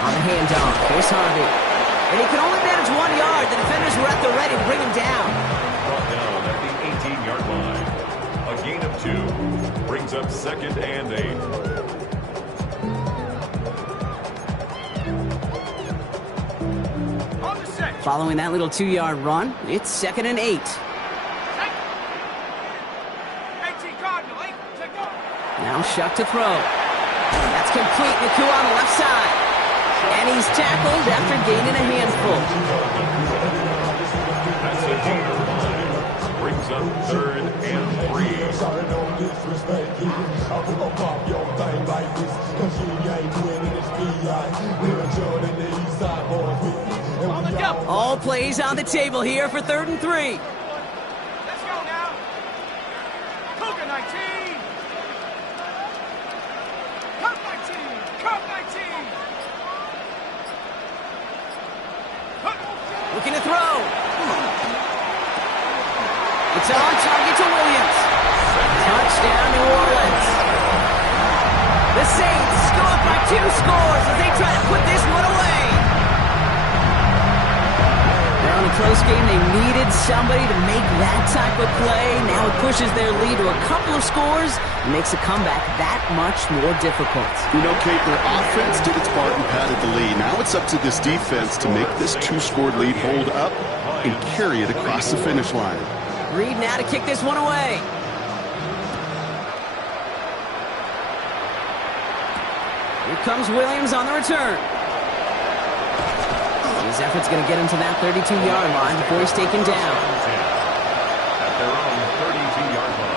On the handoff, here's Harvey. And he can only manage 1 yard. The defenders were at the ready to bring him down. Brought down at the 18-yard line. A gain of 2 brings up 2nd and 8. On the set. Following that little 2-yard run, it's 2nd and 8. 18 Cardinal. 8. Take off. Now Shuck to throw. That's complete. Nakua on the left side. And he's tackled after gaining a handful. That's a gain of 1. Brings up 3rd and 3. All plays on the table here for 3rd and 3. Let's go now. Cougar 19. Cup 19. Cup 19. Looking to throw. It's on target to Williams. Touchdown, New Orleans. The Saints go up by 2 scores as they try to put this one away. They're on a close game. They needed somebody to make that type of play. Now it pushes their lead to a couple of scores and makes a comeback that much more difficult. You know, Kate, their offense did its part and padded the lead. Now it's up to this defense to make this 2-score lead hold up and carry it across the finish line. Reed now to kick this one away. Here comes Williams on the return. His effort's going to get him to that 32-yard line before he's taken down. At their own 32-yard line.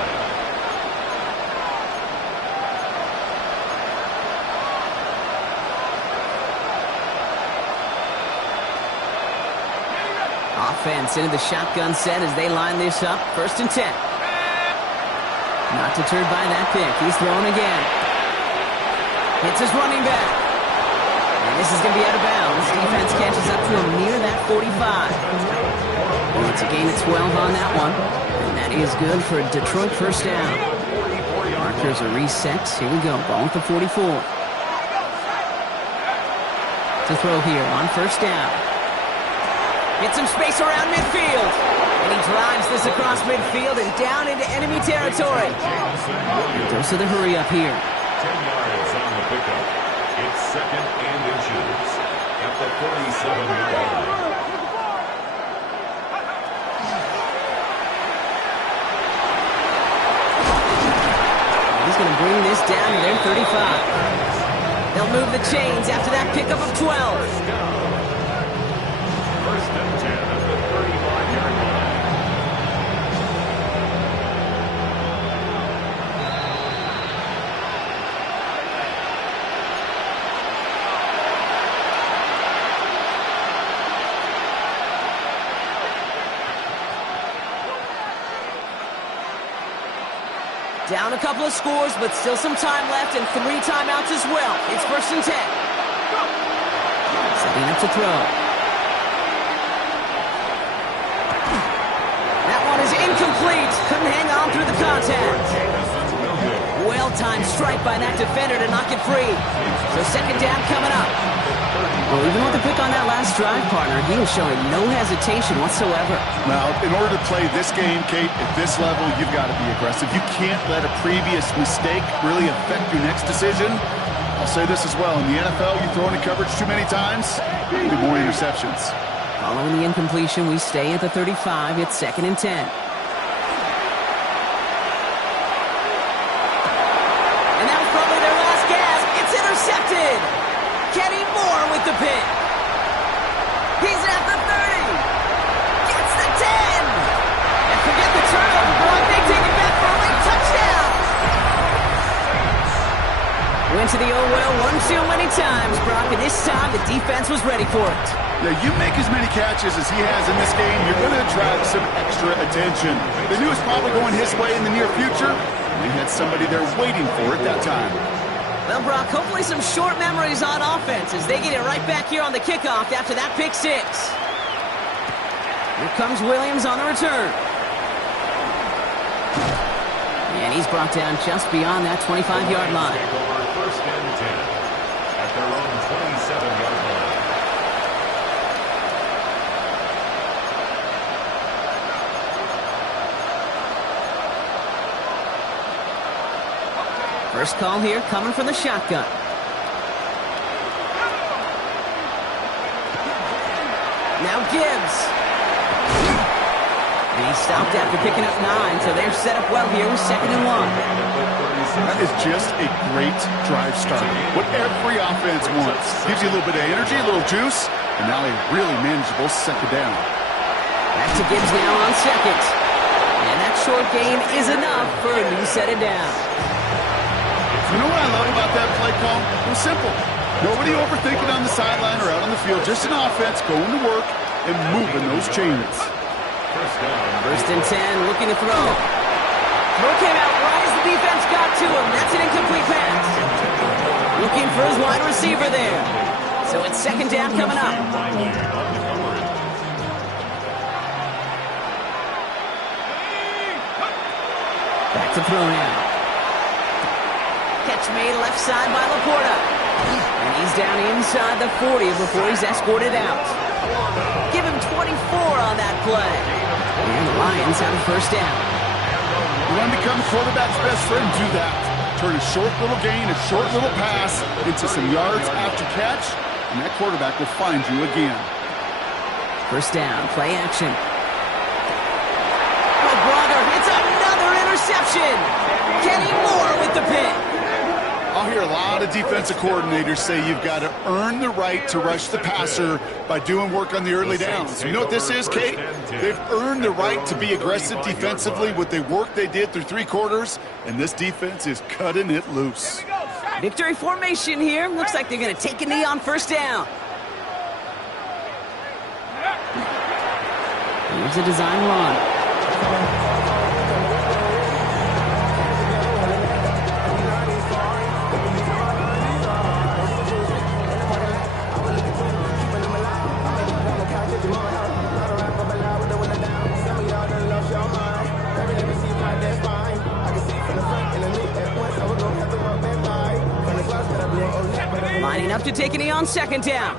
Offense into the shotgun set as they line this up. 1st and 10. Not deterred by that pick. He's throwing again. Hits his running back. And this is going to be out of bounds. Defense catches up to him near that 45. It's a gain of 12 on that one. And that is good for a Detroit 1st down. Markers are reset. Here we go. Ball at the 44. To throw here on 1st down. Gets some space around midfield. And he drives this across midfield and down into enemy territory. Dose of the hurry up here. 10 yards on the pickup. It's 2nd and inches at the 47-yard line. He's going to bring this down to their 35. They'll move the chains after that pickup of 12. 1st and 10 at the 35-yard line. Down a couple of scores, but still some time left and 3 timeouts as well. It's 1st and 10. Setting up to throw. That one is incomplete. Couldn't hang on through the contact. Well-timed strike by that defender to knock it free. So 2nd down coming up. Well, even with the pick on that last drive, partner, he was showing no hesitation whatsoever. Now, in order to play this game, Kate, at this level, you've got to be aggressive. You can't let a previous mistake really affect your next decision. I'll say this as well. In the NFL, you throw into coverage too many times, you get more interceptions. Following the incompletion, we stay at the 35. It's 2nd and 10. And that was probably their last gasp. It's intercepted. Kenny Moore with the pick. He's at the 30. Gets the 10. And forget the turnover block. They take it back for a late touchdown. Went to the oh well one too many times, Brock, and this time the defense was ready for it. Yeah, you make as many catches as he has in this game, you're going to attract some extra attention. They knew it was probably going his way in the near future. They had somebody there waiting for it that time. Well, Brock, hopefully some short memories on offense as they get it right back here on the kickoff after that pick 6. Here comes Williams on the return. And he's brought down just beyond that 25-yard line. Take over 1st and 10 at their own 27-yard line. First call here coming from the shotgun. Now Gibbs. And he stopped after picking up 9, so they're set up well here with 2nd and 1. That is just a great drive start. What every offense wants. Gives you a little bit of energy, a little juice, and now a really manageable 2nd down. Back to Gibbs now on 2nd. And that short gain is enough for a new set of down. You know what I love about that play call? It was simple. Nobody overthinking on the sideline or out on the field. Just an offense going to work and moving those chains. First and 10, looking to throw. Throw came out right as the defense got to him. That's an incomplete pass. Looking for his wide receiver there. So it's second down coming up. Back to throw now. Catch made left side by Laporta. And he's down inside the 40 before he's escorted out. Give him 24 on that play. And the Lions have a first down. You want to become the quarterback's best friend, do that. Turn a short little gain, a short little pass into some yards after catch, and that quarterback will find you again. First down, play action. Oh, brother, it's another interception. Kenny Moore with the pick. I'll hear a lot of defensive coordinators say you've got to earn the right to rush the passer by doing work on the early downs. You know what this is, Kate? They've earned the right to be aggressive defensively with the work they did through 3 quarters, and this defense is cutting it loose. Victory formation here. Looks like they're going to take a knee on first down. Here's a design run. Lining up to take a knee on second down.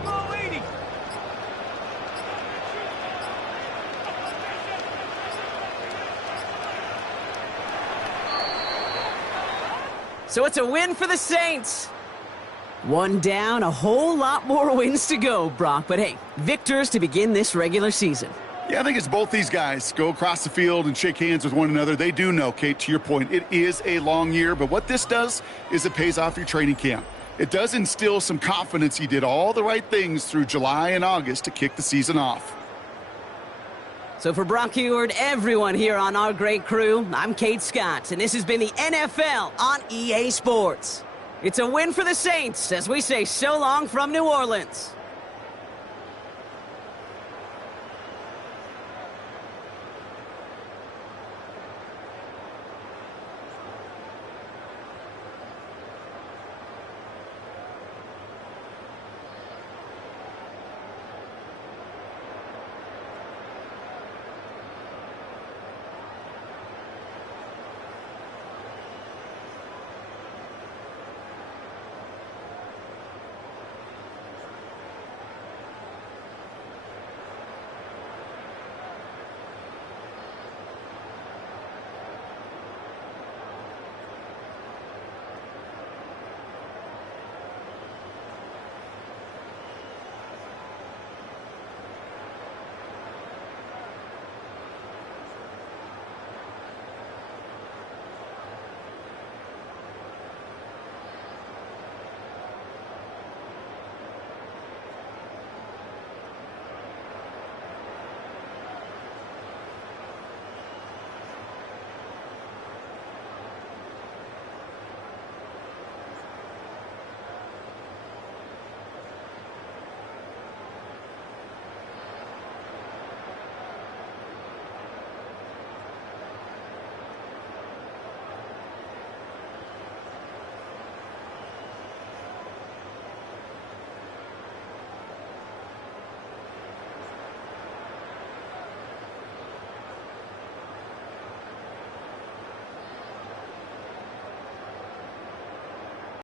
So it's a win for the Saints. One down, a whole lot more wins to go, Brock. But hey, victors to begin this regular season. Yeah, I think it's both these guys go across the field and shake hands with one another. They do know, Kate, to your point, it is a long year. But what this does is it pays off your training camp. It does instill some confidence. He did all the right things through July and August to kick the season off. So for Brock Heward, everyone here on our great crew, I'm Kate Scott, and this has been the NFL on EA Sports. It's a win for the Saints as we say so long from New Orleans.